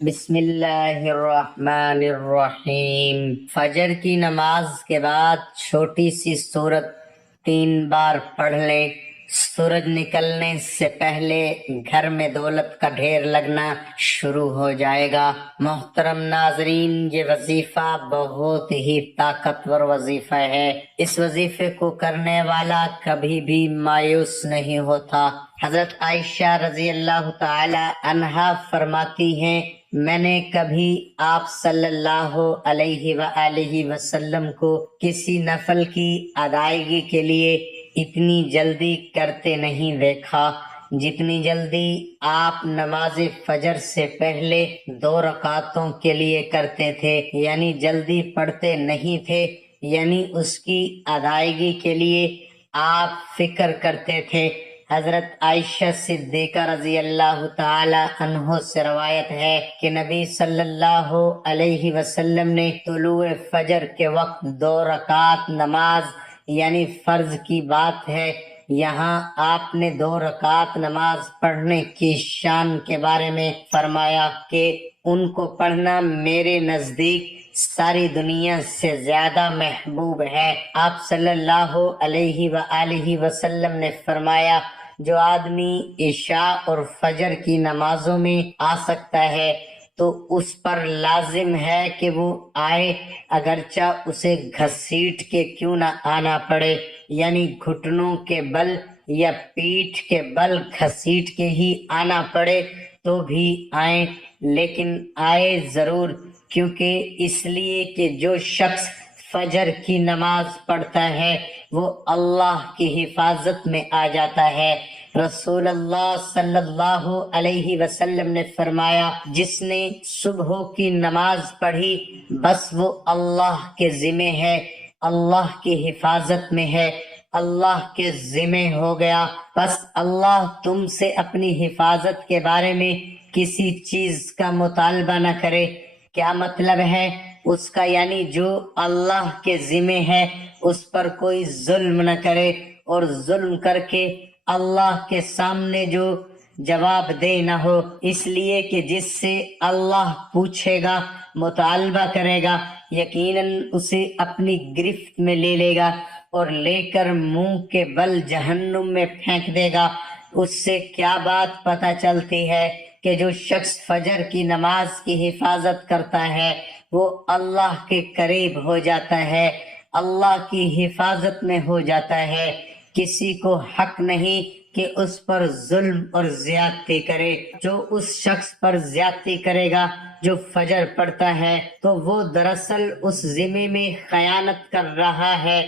بسم اللہ الرحمن الرحیم۔ فجر کی نماز کے بعد چھوٹی سی سورت 3 بار پڑھ لیں۔ سورج نکلنے سے پہلے گھر میں دولت کا ڈھیر لگنا شروع ہو جائے گا۔ محترم ناظرین، یہ وظیفہ بہت ہی طاقتور وظیفہ ہے۔ اس وظیفے کو کرنے والا کبھی بھی مایوس نہیں ہوتا۔ حضرت عائشہ رضی اللہ تعالی عنہا فرماتی ہیں، میں نے کبھی آپ صلی اللہ علیہ وآلہ وسلم کو کسی نفل کی ادائیگی کے لیے اتنی جلدی کرتے نہیں دیکھا جتنی جلدی آپ نماز فجر سے پہلے 2 رکعتوں کے لیے کرتے تھے، یعنی جلدی پڑھتے نہیں تھے، یعنی اس کی ادائیگی کے لیے آپ فکر کرتے تھے۔ حضرت عائشہ صدیقہ رضی اللہ تعالی عنہ سے روایت ہے کہ نبی صلی اللہ علیہ وسلم نے طلوع فجر کے وقت 2 رکعت نماز یعنی فرض کی بات ہے، یہاں آپ نے 2 رکعت نماز پڑھنے کی شان کے بارے میں فرمایا کہ ان کو پڑھنا میرے نزدیک ساری دنیا سے زیادہ محبوب ہے۔ آپ صلی اللہ علیہ وآلہ وسلم نے فرمایا، جو آدمی عشاء اور فجر کی نمازوں میں آ سکتا ہے تو اس پر لازم ہے کہ وہ آئے، اگرچہ اسے گھسیٹ کے کیوں نہ آنا پڑے، یعنی گھٹنوں کے بل یا پیٹھ کے بل گھسیٹ کے ہی آنا پڑے تو بھی آئیں، لیکن آئے ضرور، کیونکہ اس لیے کہ جو شخص فجر کی نماز پڑھتا ہے وہ اللہ کی حفاظت میں آ جاتا ہے۔ رسول اللہ صلی اللہ علیہ وسلم نے فرمایا، جس نے صبح کی نماز پڑھی بس وہ اللہ کے ذمہ ہے، اللہ کی حفاظت میں ہے، اللہ کے ذمہ ہو گیا۔ بس اللہ تم سے اپنی حفاظت کے بارے میں کسی چیز کا مطالبہ نہ کرے۔ کیا مطلب ہے اس کا؟ یعنی جو اللہ کے ذمہ ہے اس پر کوئی ظلم نہ کرے، اور ظلم کر کے اللہ کے سامنے جو جواب دہ نہ ہو، اس لیے کہ جس سے اللہ پوچھے گا، مطالبہ کرے گا، یقیناً اسے اپنی گرفت میں لے لے گا اور لے کر منہ کے بل جہنم میں پھینک دے گا۔ اس سے کیا بات پتہ چلتی ہے کہ جو شخص فجر کی نماز کی حفاظت کرتا ہے وہ اللہ کے قریب ہو جاتا ہے، اللہ کی حفاظت میں ہو جاتا ہے۔ کسی کو حق نہیں کہ اس پر ظلم اور زیادتی کرے۔ جو اس شخص پر زیادتی کرے گا جو فجر پڑھتا ہے تو وہ دراصل اس ذمے میں خیانت کر رہا ہے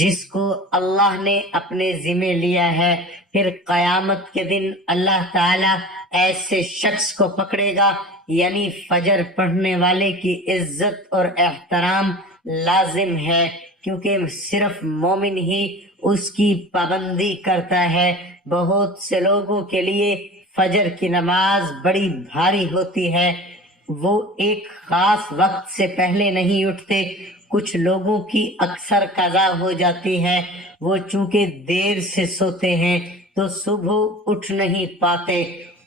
جس کو اللہ نے اپنے ذمے لیا ہے۔ پھر قیامت کے دن اللہ تعالیٰ ایسے شخص کو پکڑے گا، یعنی فجر پڑھنے والے کی عزت اور احترام لازم ہے، کیونکہ صرف مومن ہی اس کی پابندی کرتا ہے۔ بہت سے لوگوں کے لیے فجر کی نماز بڑی بھاری ہوتی ہے، وہ ایک خاص وقت سے پہلے نہیں اٹھتے۔ کچھ لوگوں کی اکثر قضا ہو جاتی ہے، وہ چونکہ دیر سے سوتے ہیں تو صبح اٹھ نہیں پاتے،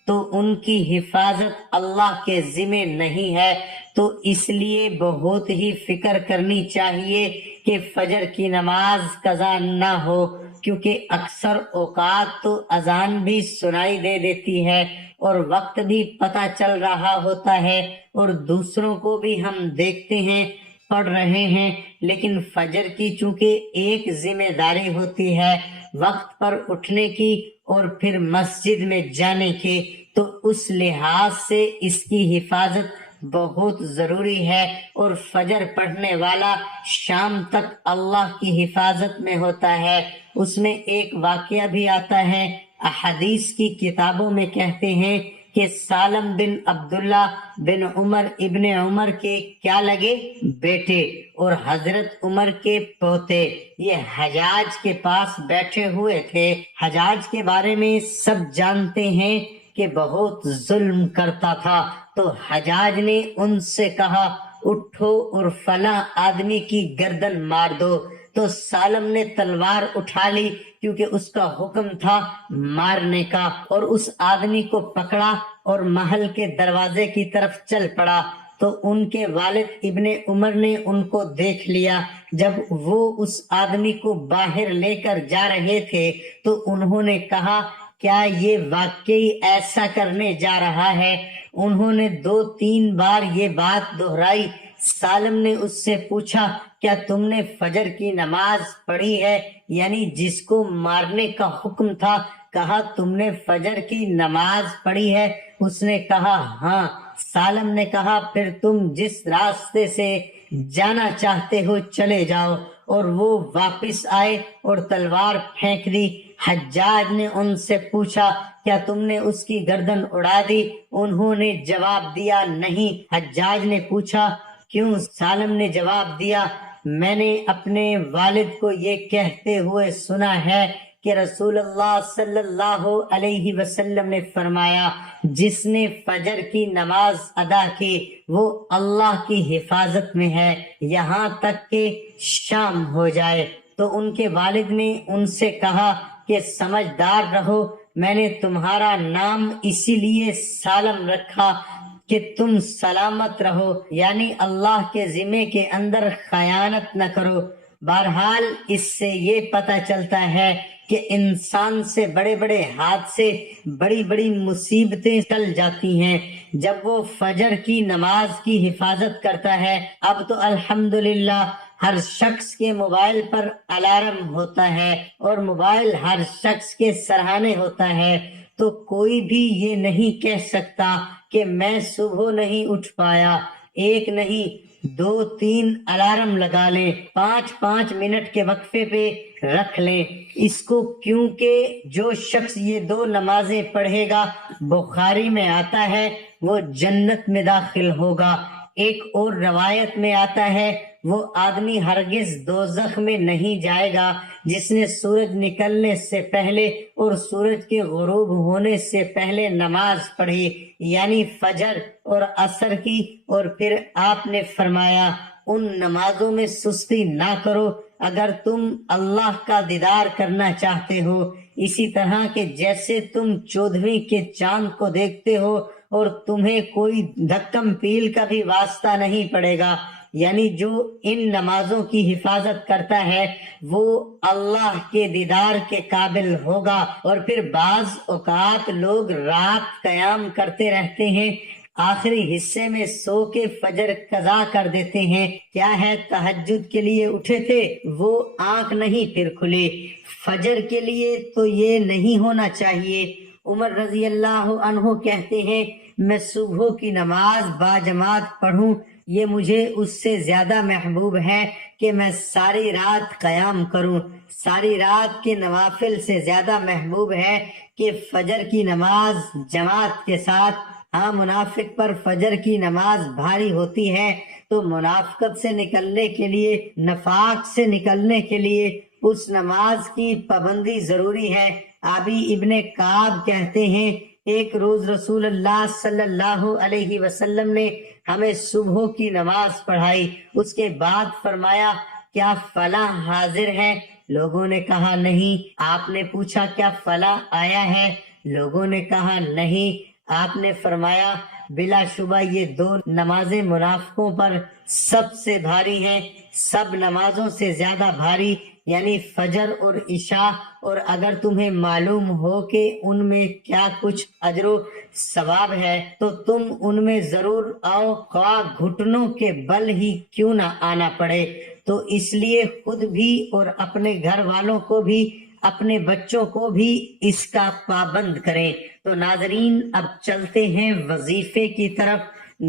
تو ان کی حفاظت اللہ کے ذمہ نہیں ہے، تو اس لیے بہت ہی فکر کرنی چاہیے کہ فجر کی نماز قضا نہ ہو، کیونکہ اکثر اوقات تو اذان بھی سنائی دے دیتی ہے اور وقت بھی پتہ چل رہا ہوتا ہے، اور دوسروں کو بھی ہم دیکھتے ہیں پڑھ رہے ہیں، لیکن فجر کی چونکہ ایک ذمہ داری ہوتی ہے وقت پر اٹھنے کی اور پھر مسجد میں جانے کی، تو اس لحاظ سے اس کی حفاظت بہت ضروری ہے۔ اور فجر پڑھنے والا شام تک اللہ کی حفاظت میں ہوتا ہے۔ اس میں ایک واقعہ بھی آتا ہے، احادیث کی کتابوں میں کہتے ہیں کہ سالم بن عبداللہ بن عمر ابن عمر کے کیا لگے بیٹے اور حضرت عمر کے پوتے، یہ حجاج کے پاس بیٹھے ہوئے تھے۔ حجاج کے بارے میں سب جانتے ہیں کہ بہت ظلم کرتا تھا، تو حجاج نے ان سے کہا، اٹھو اور فلاں آدمی کی گردن مار دو، تو سالم نے تلوار اٹھا لی کیونکہ اس کا حکم تھا مارنے کا، اور اس آدمی کو پکڑا اور محل کے دروازے کی طرف چل پڑا تو ان کے والد ابن عمر نے ان کو دیکھ لیا۔ جب وہ اس آدمی کو باہر لے کر جا رہے تھے تو انہوں نے کہا کیا یہ واقعی ایسا کرنے جا رہا ہے؟ انہوں نے 2-3 بار یہ بات دہرائی۔ سالم نے اس سے پوچھا کیا تم نے فجر کی نماز پڑھی ہے؟ یعنی جس کو مارنے کا حکم تھا۔ کہا تم نے فجر کی نماز پڑھی ہے؟ اس نے کہا ہاں۔ سالم نے کہا پھر تم جس راستے سے جانا چاہتے ہو چلے جاؤ، اور وہ واپس آئے اور تلوار پھینک دی۔ حجاج نے ان سے پوچھا کیا تم نے اس کی گردن اڑا دی؟ انہوں نے جواب دیا نہیں۔ حجاج نے پوچھا کیوں؟ سالم نے جواب دیا میں نے اپنے والد کو یہ کہتے ہوئے سنا ہے کہ رسول اللہ صلی اللہ علیہ وسلم نے فرمایا جس نے فجر کی نماز ادا کی وہ اللہ کی حفاظت میں ہے یہاں تک کہ شام ہو جائے۔ تو ان کے والد نے ان سے کہا کہ سمجھدار رہو، میں نے تمہارا نام اسی لیے سالم رکھا کہ تم سلامت رہو، یعنی اللہ کے ذمے کے اندر خیانت نہ کرو۔ بہرحال اس سے یہ پتہ چلتا ہے کہ انسان سے بڑے بڑے حادثے، بڑی بڑی مصیبتیں ٹل جاتی ہیں جب وہ فجر کی نماز کی حفاظت کرتا ہے۔ اب تو الحمدللہ ہر شخص کے موبائل پر الارم ہوتا ہے اور موبائل ہر شخص کے سرہانے ہوتا ہے، تو کوئی بھی یہ نہیں کہہ سکتا کہ میں صبح نہیں اٹھ پایا۔ ایک نہیں 2-3 الارم لگا لیں، 5-5 منٹ کے وقفے پہ رکھ لیں اس کو، کیونکہ جو شخص یہ 2 نمازیں پڑھے گا بخاری میں آتا ہے وہ جنت میں داخل ہوگا۔ ایک اور روایت میں آتا ہے وہ آدمی ہرگز دوزخ میں نہیں جائے گا جس نے سورج نکلنے سے پہلے اور سورج کے غروب ہونے سے پہلے نماز پڑھی، یعنی فجر اور عصر کی۔ اور پھر آپ نے فرمایا ان نمازوں میں سستی نہ کرو اگر تم اللہ کا دیدار کرنا چاہتے ہو، اسی طرح کہ جیسے تم 14ویں کے چاند کو دیکھتے ہو اور تمہیں کوئی دھکم پیل کا بھی واسطہ نہیں پڑے گا۔ یعنی جو ان نمازوں کی حفاظت کرتا ہے وہ اللہ کے دیدار کے قابل ہوگا۔ اور پھر بعض اوقات لوگ رات قیام کرتے رہتے ہیں، آخری حصے میں سو کے فجر قضا کر دیتے ہیں۔ کیا ہے تہجد کے لیے اٹھے تھے، وہ آنکھ نہیں پھر کھلی۔ فجر کے لیے تو یہ نہیں ہونا چاہیے۔ عمر رضی اللہ عنہ کہتے ہیں میں صبح کی نماز باجماعت پڑھوں یہ مجھے اس سے زیادہ محبوب ہے کہ میں ساری رات قیام کروں۔ ساری رات کے نوافل سے زیادہ محبوب ہے کہ فجر کی نماز جماعت کے ساتھ۔ ہاں منافق پر فجر کی نماز بھاری ہوتی ہے تو منافقت سے نکلنے کے لیے، نفاق سے نکلنے کے لیے اس نماز کی پابندی ضروری ہے۔ ابی ابن کعب کہتے ہیں ایک روز رسول اللہ صلی اللہ علیہ وسلم نے ہمیں صبح کی نماز پڑھائی، اس کے بعد فرمایا کیا فلاں حاضر ہے؟ لوگوں نے کہا نہیں۔ آپ نے پوچھا کیا فلاں آیا ہے؟ لوگوں نے کہا نہیں۔ آپ نے فرمایا بلا شبہ یہ 2 نمازیں منافقوں پر سب سے بھاری ہیں، سب نمازوں سے زیادہ بھاری، یعنی فجر اور عشاء۔ اور اگر تمہیں معلوم ہو کہ ان میں کیا کچھ اجر و ثواب ہے تو تم ان میں ضرور آؤ، خواہ گھٹنوں کے بل ہی کیوں نہ آنا پڑے۔ تو اس لیے خود بھی اور اپنے گھر والوں کو بھی، اپنے بچوں کو بھی اس کا پابند کریں۔ تو ناظرین اب چلتے ہیں وظیفے کی طرف۔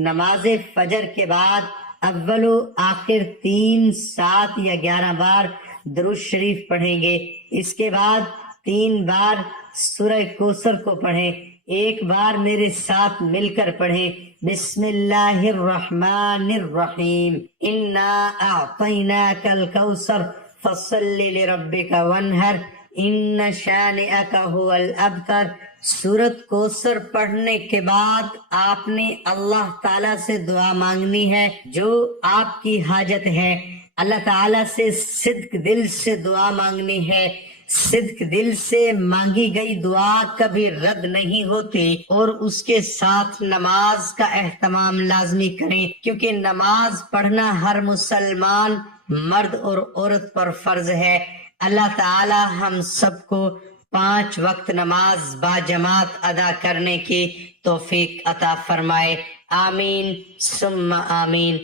نماز فجر کے بعد اول و آخر 3، 7 یا 11 بار درود شریف پڑھیں گے۔ اس کے بعد 3 بار سورہ کوثر کو پڑھیں۔ ایک بار میرے ساتھ مل کر پڑھیں بسم اللہ الرحمن الرحیم انا اعطیناک الکوثر فصل لربک وانحر ان شانئک هو الابتر۔ سورۃ کوثر پڑھنے کے بعد آپ نے اللہ تعالیٰ سے دعا مانگنی ہے جو آپ کی حاجت ہے۔ اللہ تعالیٰ سے صدق دل سے دعا مانگنی ہے، صدق دل سے مانگی گئی دعا کبھی رد نہیں ہوتی، اور اس کے ساتھ نماز کا اہتمام لازمی کریں، کیونکہ نماز پڑھنا ہر مسلمان مرد اور عورت پر فرض ہے۔ اللہ تعالی ہم سب کو 5 وقت نماز با جماعت ادا کرنے کی توفیق عطا فرمائے، آمین ثم آمین۔